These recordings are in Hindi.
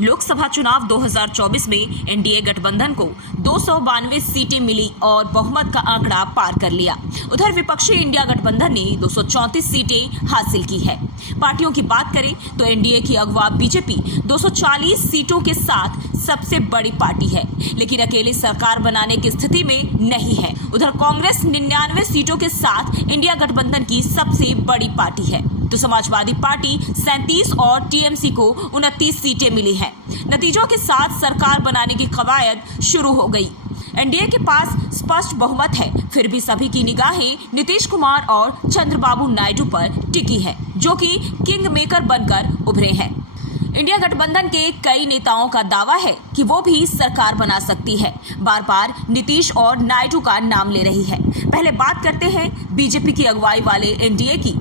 लोकसभा चुनाव 2024 में एनडीए गठबंधन को 292 सीटें मिली और बहुमत का आंकड़ा पार कर लिया। उधर विपक्षी इंडिया गठबंधन ने 234 सीटें हासिल की है। पार्टियों की बात करें तो एनडीए की अगवा बीजेपी 240 सीटों के साथ सबसे बड़ी पार्टी है, लेकिन अकेले सरकार बनाने की स्थिति में नहीं है। उधर कांग्रेस 99 सीटों के साथ इंडिया गठबंधन की सबसे बड़ी पार्टी है, तो समाजवादी पार्टी 37 और टीएमसी को 29 सीटें मिली हैं। नतीजों के साथ सरकार बनाने की कवायद शुरू हो गई। एनडीए के पास स्पष्ट बहुमत है, फिर भी सभी की निगाहें नीतीश कुमार और चंद्रबाबू नायडू पर टिकी है, जो कि किंग मेकर बनकर उभरे हैं। इंडिया गठबंधन के कई नेताओं का दावा है कि वो भी सरकार बना सकती है। बार बार नीतीश और नायडू का नाम ले रही है। पहले बात करते हैं बीजेपी की अगुवाई वाले एनडीए की,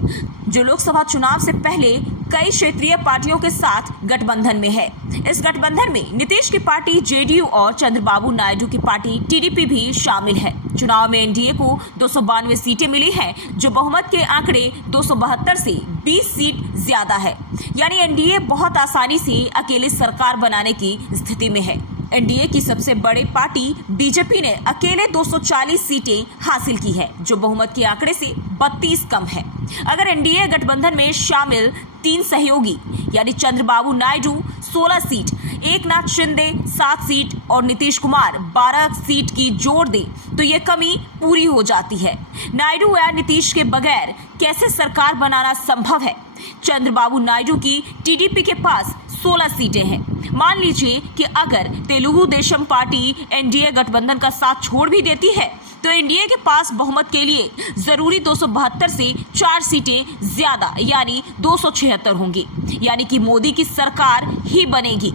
जो लोकसभा चुनाव से पहले कई क्षेत्रीय पार्टियों के साथ गठबंधन में है। इस गठबंधन में नीतीश की पार्टी जेडीयू और चंद्रबाबू नायडू की पार्टी टीडीपी भी शामिल है। चुनाव में एनडीए को 292 सीटें मिली हैं, जो बहुमत के आंकड़े 272 से 20 सीट ज्यादा है। यानी एनडीए बहुत आसानी से अकेले सरकार बनाने की स्थिति में है। एनडीए की सबसे बड़ी पार्टी बीजेपी ने अकेले 240 सीटें हासिल की है, जो बहुमत के आंकड़े से 32 कम है। अगर एनडीए गठबंधन में शामिल 3 सहयोगी यानी चंद्रबाबू नायडू 16 सीट, एकनाथ शिंदे 7 सीट और नीतीश कुमार 12 सीट की जोड़ दे तो ये कमी पूरी हो जाती है। नायडू या नीतीश के बगैर कैसे सरकार बनाना संभव है? चंद्रबाबू नायडू की टीडीपी के पास 16 सीटें हैं। मान लीजिए कि अगर तेलुगु देशम पार्टी एनडीए गठबंधन का साथ छोड़ भी देती है, तो एनडीए के पास बहुमत के लिए जरूरी 272 से 4 सीटें ज्यादा यानी 276 होंगी, यानी कि मोदी की सरकार ही बनेगी।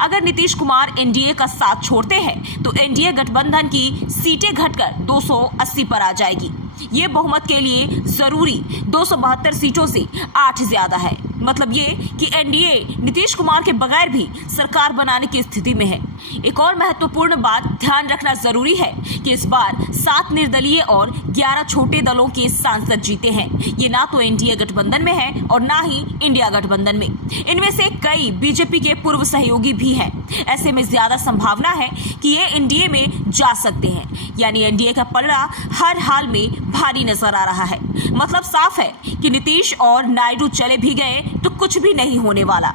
अगर नीतीश कुमार एनडीए का साथ छोड़ते हैं तो एनडीए गठबंधन की सीटें घटकर 280 पर आ जाएगी। ये बहुमत के लिए जरूरी 272 सीटों से 8 ज्यादा है। मतलब ये कि एनडीए नीतीश कुमार के बगैर भी सरकार बनाने की स्थिति में है। एक और महत्वपूर्ण बात ध्यान रखना जरूरी है कि इस बार 7 निर्दलीय और 11 छोटे दलों के सांसद जीते हैं। ये ना तो एनडीए गठबंधन में है और ना ही इंडिया गठबंधन में। इनमें से कई बीजेपी के पूर्व सहयोगी भी हैं। ऐसे में ज्यादा संभावना है कि ये एनडीए में जा सकते हैं, यानी एनडीए का पलड़ा हर हाल में भारी नजर आ रहा है। मतलब साफ है कि नीतीश और नायडू चले भी गए तो कुछ भी नहीं होने वाला।